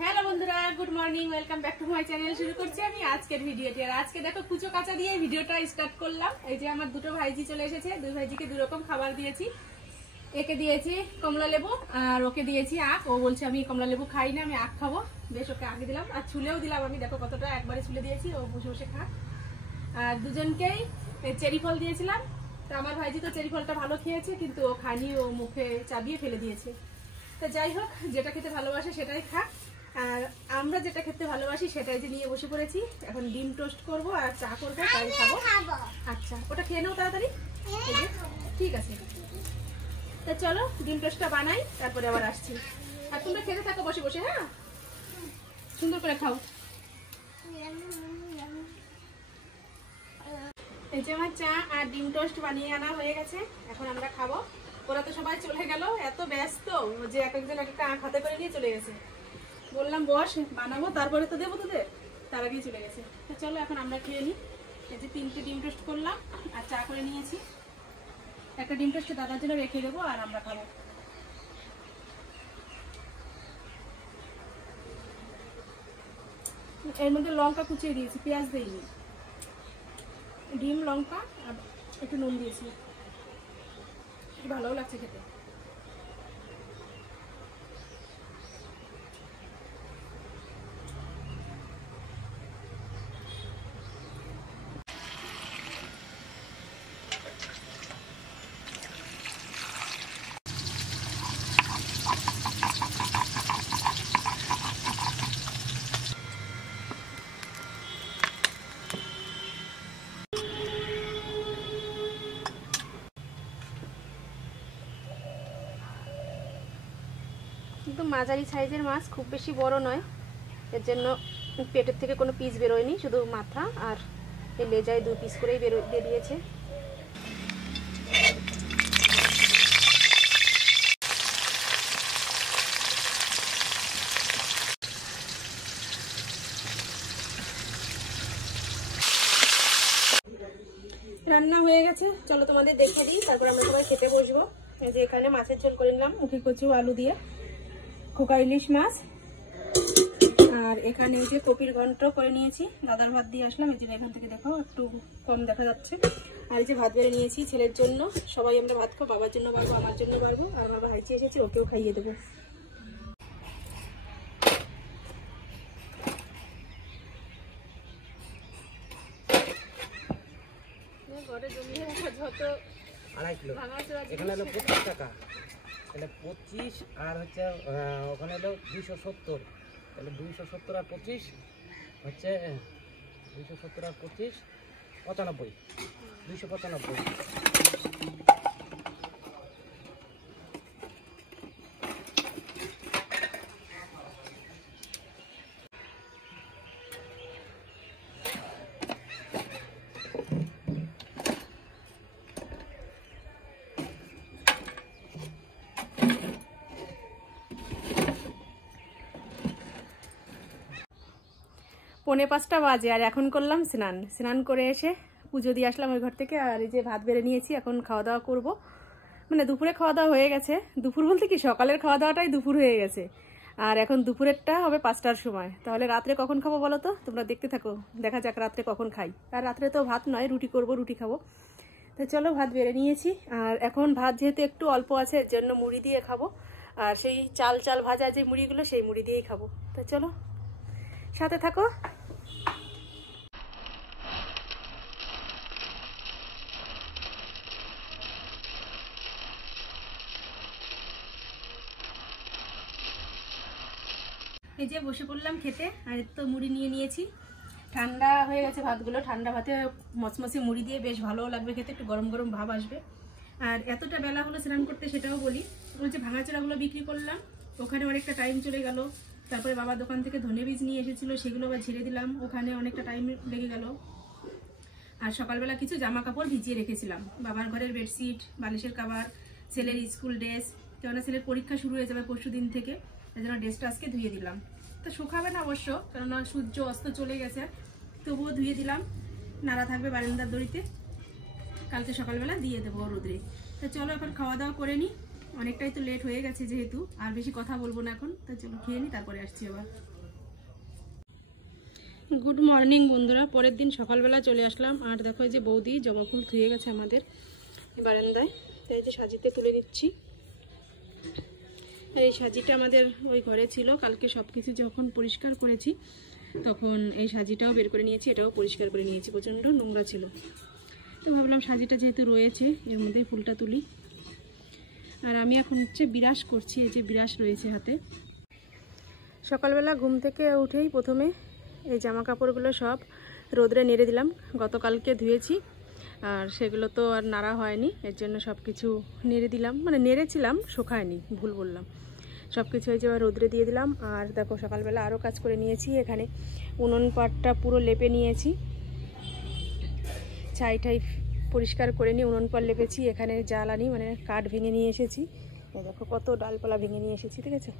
Hello बंधुरा good morning welcome back to my channel. शुरू करছি আমি আজকের ভিডিওটি। আর আজকে দেখো কুচো কাঁচা দিয়ে ভিডিওটা স্টার্ট করলাম। এই যে আমার দুটো ভাইজি চলে এসেছে, দুই ভাইজিকে দুই রকম খাবার দিয়েছি। একে দিয়েছি কমলা লেবু আর ওকে দিয়েছি আখ। ও বলছে আমি কমলা লেবু খাই না, আমি আখ খাবো। বেশ, ওকে আগে দিলাম আর ছুলেও দিলাম আমি। দেখো কতটা একবারে ছুলে দিয়েছি, ও বসে বসে খা। আর দুজনকেই চেরি ফল দিয়েছিলাম। তো আমার ভাইজি তো চেরি ফলটা ভালো খেয়েছে, কিন্তু ও খায়নি, ও মুখে চাবিয়ে ফেলে দিয়েছে। তো যাই হোক, যেটা খেতে ভালোবাসে সেটাই খা। আর আমরা যেটা খেতে ভালোবাসি সেটাই যে নিয়ে বসে পড়েছি। এখন ডিম টোস্ট করব আর চা করবো, তাই খাবো। আচ্ছা, ওটা খেয়ে নাও তাড়াতাড়ি। ঠিক আছে, তা চলো ডিম টোস্টটা বানাই, তারপরে আবার আসছি। আর তোমরা খেতে থাকো বসে বসে। হ্যাঁ, সুন্দর করে খাও। এই যে আমার চা আর ডিম টোস্ট বানিয়ে আনা হয়ে গেছে, এখন আমরা খাবো। ওরা তো সবাই চলে গেল, এত ব্যস্ত যে এক একজন এক একটা আখ হাতে করে নিয়ে চলে গেছে। বললাম বস বানাবো, তারপরে তো দেবো তোদের, তার আগেই চলে গেছে। তো চলো এখন আমরা খেয়ে নিই। এই যে 3টে ডিম টোস্ট করলাম আর চা করে নিয়েছি। একটা ডিম টোস্ট দাদার জন্য রেখে দেবো আর আমরা খাবো। এর মধ্যে লঙ্কা কুচিয়ে দিয়েছি, পেঁয়াজ দিইনি। ডিম, লঙ্কা আর একটু নুন দিয়েছি, ভালোও লাগছে খেতে। কিন্তু মাঝারি সাইজের মাছ, খুব বেশি বড় নয়, এর জন্য পেটের থেকে কোনো পিস বেরোয়নি, শুধু মাথা আর এই লেজায় 2 পিস করেই বেরিয়েছে। রান্না হয়ে গেছে, চলো তোমাদের দেখে দিই, তারপর আমরা সবাই খেতে বসবো। এই যে এখানে মাছের ঝোল করে নিলাম, মুখে কচু আলু দিয়ে, খোকা ইলিশ মাছ, আর এখানে এই যে কপির ঘন্ট করে নিয়েছি। দাদার ভাত দিয়ে আসলাম, এই যে এখান থেকে দেখো একটু কম দেখা যাচ্ছে। আর এই যে ভাত বেড়ে নিয়েছি ছেলের জন্য, সবাই আমরা ভাত খাবো, বাবার জন্য বাড়বো, আমার জন্য বাড়বো, আর আমার ভাইজি এসেছে, ওকেও খাইয়ে দেবো। ঘরে জমিয়ে রাখা যত 2.5 কিলো, এখানে হলো 25 টাকা, তাহলে 25 আর হচ্ছে ওখানে হলো 270, তাহলে 270 আর 25 হচ্ছে 270 আর 25 95, 295। পৌনে 5টা বাজে আর এখন করলাম স্নান করে এসে পুজো দিয়ে আসলাম ওই ঘর থেকে। আর এই যে ভাত বেড়ে নিয়েছি, এখন খাওয়া দাওয়া করবো। মানে দুপুরে খাওয়া দাওয়া হয়ে গেছে, দুপুর বলতে কি সকালের খাওয়া দাওয়াটাই দুপুর হয়ে গেছে। আর এখন দুপুরেরটা হবে 5টার সময়। তাহলে রাত্রে কখন খাবো বলো তো, তোমরা দেখতে থাকো, দেখা যাক রাত্রে কখন খাই। আর রাত্রে তো ভাত নয়, রুটি করব, রুটি খাবো। তো চলো ভাত বেড়ে নিয়েছি, আর এখন ভাত যেহেতু একটু অল্প আছে, এর জন্য মুড়ি দিয়ে খাবো। আর সেই চাল ভাজা যে মুড়িগুলো, সেই মুড়ি দিয়েই খাবো। তো চলো সাথে থাকো। এই যে বসে পড়লাম খেতে, আর তো মুড়ি নিয়ে নিয়েছি। ঠান্ডা হয়ে গেছে ভাতগুলো, ঠান্ডা ভাতে মচমচে মুড়ি দিয়ে বেশ ভালোও লাগবে খেতে, একটু গরম গরম ভাব আসবে। আর এতটা বেলা হলো স্নান করতে, সেটাও বলি। ওই যে ভাঙাচোরাগুলো বিক্রি করলাম, ওখানে অনেকটা টাইম চলে গেল। তারপরে বাবার দোকান থেকে ধনে বীজ নিয়ে এসেছিলো, সেগুলো আবার ঝেড়ে দিলাম, ওখানে অনেকটা টাইম লেগে গেল। আর সকালবেলা কিছু জামা কাপড় ভিজিয়ে রেখেছিলাম, বাবার ঘরের বেডশিট, বালিশের কভার, ছেলের স্কুল ড্রেস, কেননা ছেলের পরীক্ষা শুরু হয়ে যাবে পরশু দিন থেকে, এই জন্য ড্রেসটা আজকে ধুয়ে দিলাম। তো শুকাবে না অবশ্য, কেননা সূর্য অস্ত চলে গেছে, তবুও ধুয়ে দিলাম, নাড়া থাকবে বারান্দার দড়িতে, কালকে সকালবেলা দিয়ে দেবো রোদ্রে। তো চলো এখন খাওয়া দাওয়া করে নিই। অনেকটাই তো লেট হয়ে গেছে যেহেতু, আর বেশি কথা বলবো না এখন, তো চলো খেয়ে নিই, তারপরে আসছি আবার। গুড মর্নিং বন্ধুরা, পরের দিন সকালবেলা চলে আসলাম। আর দেখো এই যে বৌদি জবা ফুল ধুয়ে গেছে আমাদের বারান্দায়, তাই যে সাজিতে তুলে নিচ্ছি। এই সাজিটা আমাদের ওই ঘরে ছিল, কালকে সব কিছু যখন পরিষ্কার করেছি তখন এই সাজিটাও বের করে নিয়েছি, এটাও পরিষ্কার করে নিয়েছি, প্রচণ্ড নোংরা ছিল। তো ভাবলাম সাজিটা যেহেতু রয়েছে এর মধ্যেই ফুলটা তুলি। আর আমি এখন হচ্ছে বিরাস করছি, এই যে বিরাস রয়েছে হাতে। সকালবেলা ঘুম থেকে উঠেই প্রথমে এই জামা কাপড়গুলো সব রোদরে নেড়ে দিলাম। গতকালকে ধুয়েছি আর সেগুলো তো আর নাড়া হয়নি, এর জন্য সব কিছু নেড়ে দিলাম, মানে নেড়েছিলাম, শুকায়নি, ভুল বললাম। সব কিছু এই যে রোদরে দিয়ে দিলাম। আর দেখো সকালবেলা আরও কাজ করে নিয়েছি, এখানে উনুন পাটটা পুরো লেপে নিয়েছি, ছাই ঠাই পরিষ্কার করে নিয়ে উনুন পাট লেপেছি। এখানে জ্বালানি মানে কাঠ ভেঙে নিয়ে এসেছি, এই দেখো কত ডালপালা ভেঙে নিয়ে এসেছি, ঠিক আছে।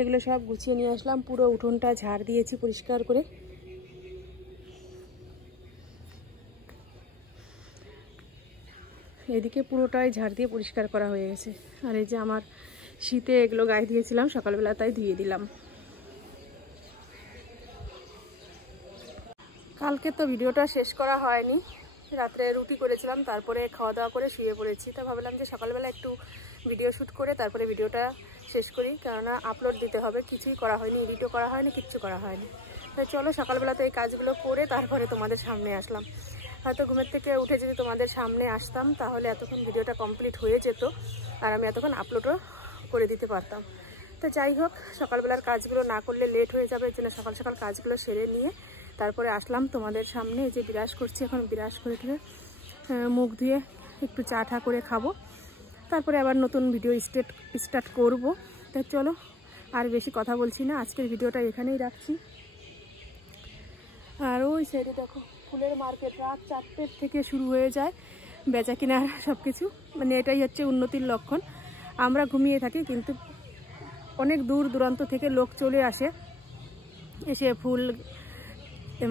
এগুলো সব গুছিয়ে নিয়ে আসলাম, পুরো উঠোনটা ঝাড় দিয়েছি পরিষ্কার করে। এদিকে পুরোটাই ঝাড় দিয়ে পরিষ্কার করা হয়ে গেছে। আর এই যে আমার শীতে এগুলো গায়ে দিয়েছিলাম সকালবেলা, তাই ধুয়ে দিলাম। কালকে তো ভিডিওটা শেষ করা হয়নি, রাত্রে রুটি করেছিলাম, তারপরে খাওয়া দাওয়া করে শুয়ে পড়েছি। তা ভাবলাম যে সকালবেলা একটু ভিডিও শ্যুট করে তারপরে ভিডিওটা শেষ করি, কেননা আপলোড দিতে হবে। কিছুই করা হয়নি, এডিটও করা হয়নি, কিচ্ছু করা হয়নি। তাই চলো সকালবেলা তো এই কাজগুলো করে তারপরে তোমাদের সামনে আসলাম। হয়তো ঘুমের থেকে উঠে যদি তোমাদের সামনে আসতাম তাহলে এতক্ষণ ভিডিওটা কমপ্লিট হয়ে যেত আর আমি এতক্ষণ আপলোডও করে দিতে পারতাম। তো যাই হোক, সকালবেলার কাজগুলো না করলে লেট হয়ে যাবে, এর জন্য সকাল সকাল কাজগুলো সেরে নিয়ে তারপরে আসলাম তোমাদের সামনে। এই যে বিরাস করছি, এখন বিরাস করে ধুয়ে মুখ ধুয়ে একটু চা ঠা করে খাবো, তারপরে আবার নতুন ভিডিও স্টার্ট করব। তাই চলো আর বেশি কথা বলছি না, আজকের ভিডিওটা এখানেই রাখছি। আর ওই সাইডে দেখো ফুলের মার্কেট রাত 4টের থেকে শুরু হয়ে যায় বেচা কিনা সব কিছু, মানে এটাই হচ্ছে উন্নতির লক্ষণ। আমরা ঘুমিয়ে থাকি কিন্তু অনেক দূর দূরান্ত থেকে লোক চলে আসে, এসে ফুল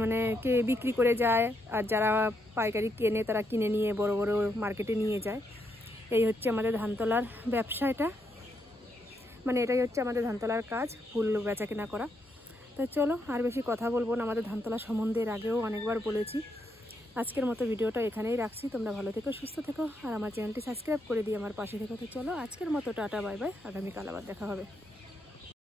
মানে কে বিক্রি করে যায়, আর যারা পাইকারি কেনে তারা কিনে নিয়ে বড় বড় মার্কেটে নিয়ে যায়। এই হচ্ছে আমাদের ধানতলার ব্যবসা, এটা মানে এটাই হচ্ছে আমাদের ধানতলার কাজ, ফুল বেচা কেনা করা। তাই চলো আর বেশি কথা বলবো না আমাদের ধানতলা সম্বন্ধে, এর আগেও অনেকবার বলেছি। আজকের মতো ভিডিওটা এখানেই রাখছি, তোমরা ভালো থেকো, সুস্থ থেকো, আর আমার চ্যানেলটি সাবস্ক্রাইব করে দিয়ে আমার পাশে থেকো। তো চলো আজকের মতো টাটা, বাই বাই, আগামীকাল আবার দেখা হবে।